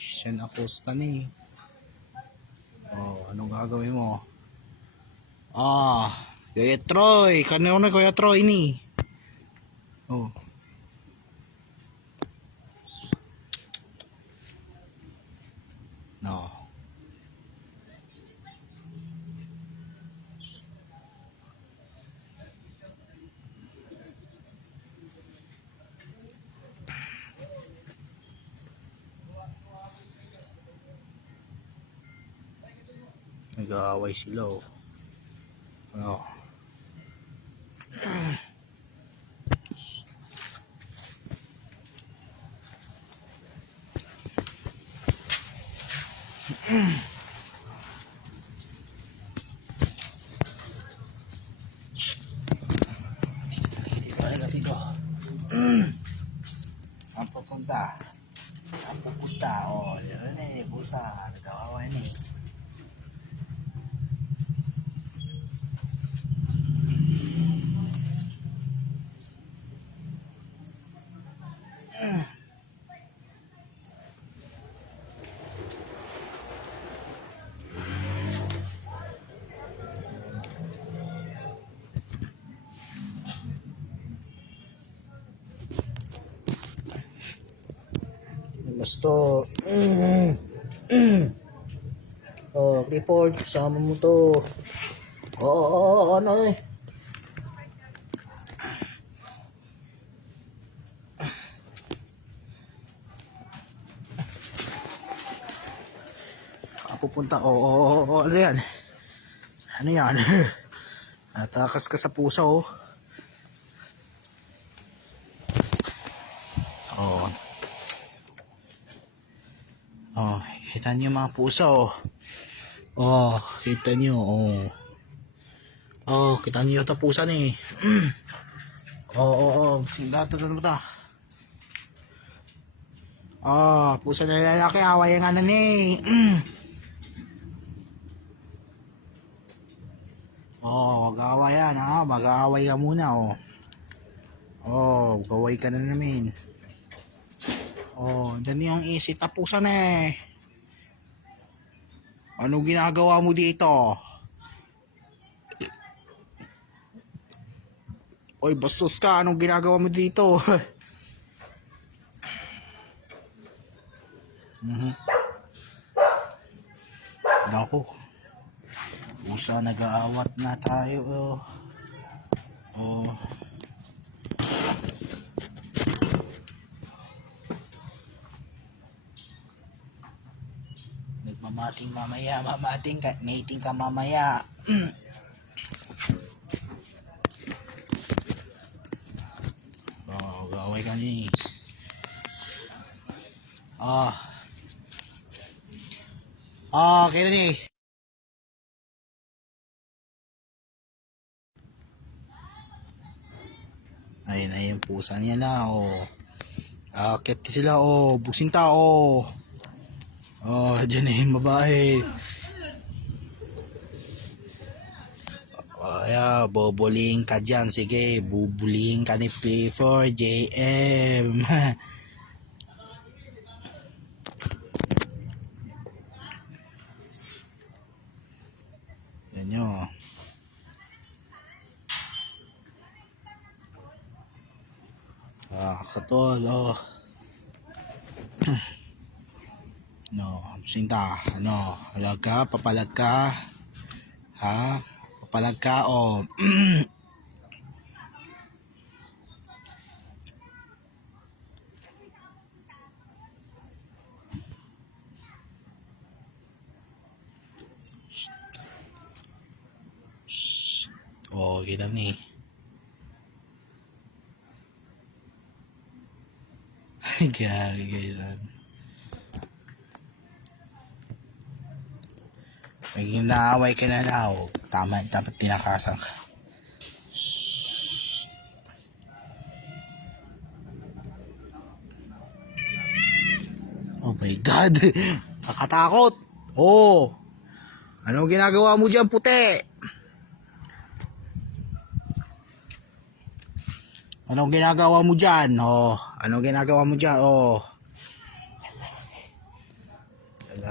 Sean Acosta ni. Oh, anong gagawin mo? Kuya Troy, kanino na Kuya Troy ni? Oh. No. Nag-aaway sila oh. Oh. Ang pupunta. Ang pupunta. Oh, yun eh. Busa. Nag-aaway ni. Basto. Oh, report. Sama mo to. Oo, ano eh. Pupunta. Oo, ano yan? Ano yan? Natakas ka sa pusa oh. Oh. Oh, kita niyo mga pusa oh. Oh, kita niyo oh. Oh, kita niyo ta pusa ni. Oo, sindata mo ta. Pusa na lalaki away nga na ni. Mag-aaway yan ha. Mag-aaway ka muna oh. Gaway ka na namin. Dyan yung isi tapusan eh. Ano ginagawa mo dito? Oy, bastos ka. Anong ginagawa mo dito? Naku. Usa nag-aawat na tayo. Nagmamating mamaya. Mating ka mamaya. Gaway ka ni. Kaya ni. Ayun pusa niya na akit sila busing tao. Dyan na yung babae. Boboling ka dyan. Sige, bubuling ka ni P4JM. Yan nyo. Katol, No, sinta, halag ka, papalag ka. Ha? Papalag ka, Gila ni. Gagi guys. May naaway ka na now. Dapat tinakasan ka. Oh my God. Kakatakot. Anong ginagawa mo dyan, puti? Anong ginagawa mo dyan? Anong ginagawa mo dyan?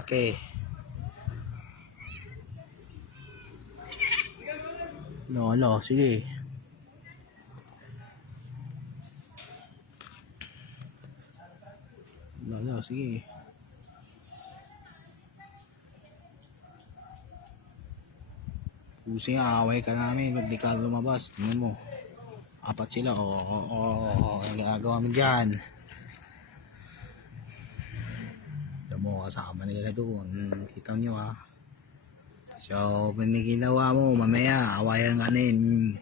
lalaki. Lolo, sige. Lolo, sige. Pusi, away ka namin pag di ka lumabas. Tingnan mo. Apat sila. Ang ginagawa mo dyan. Ito mo, kasama nila doon. Kita nyo ha. So, pag ginawa mo, mamaya, awayan ka rin.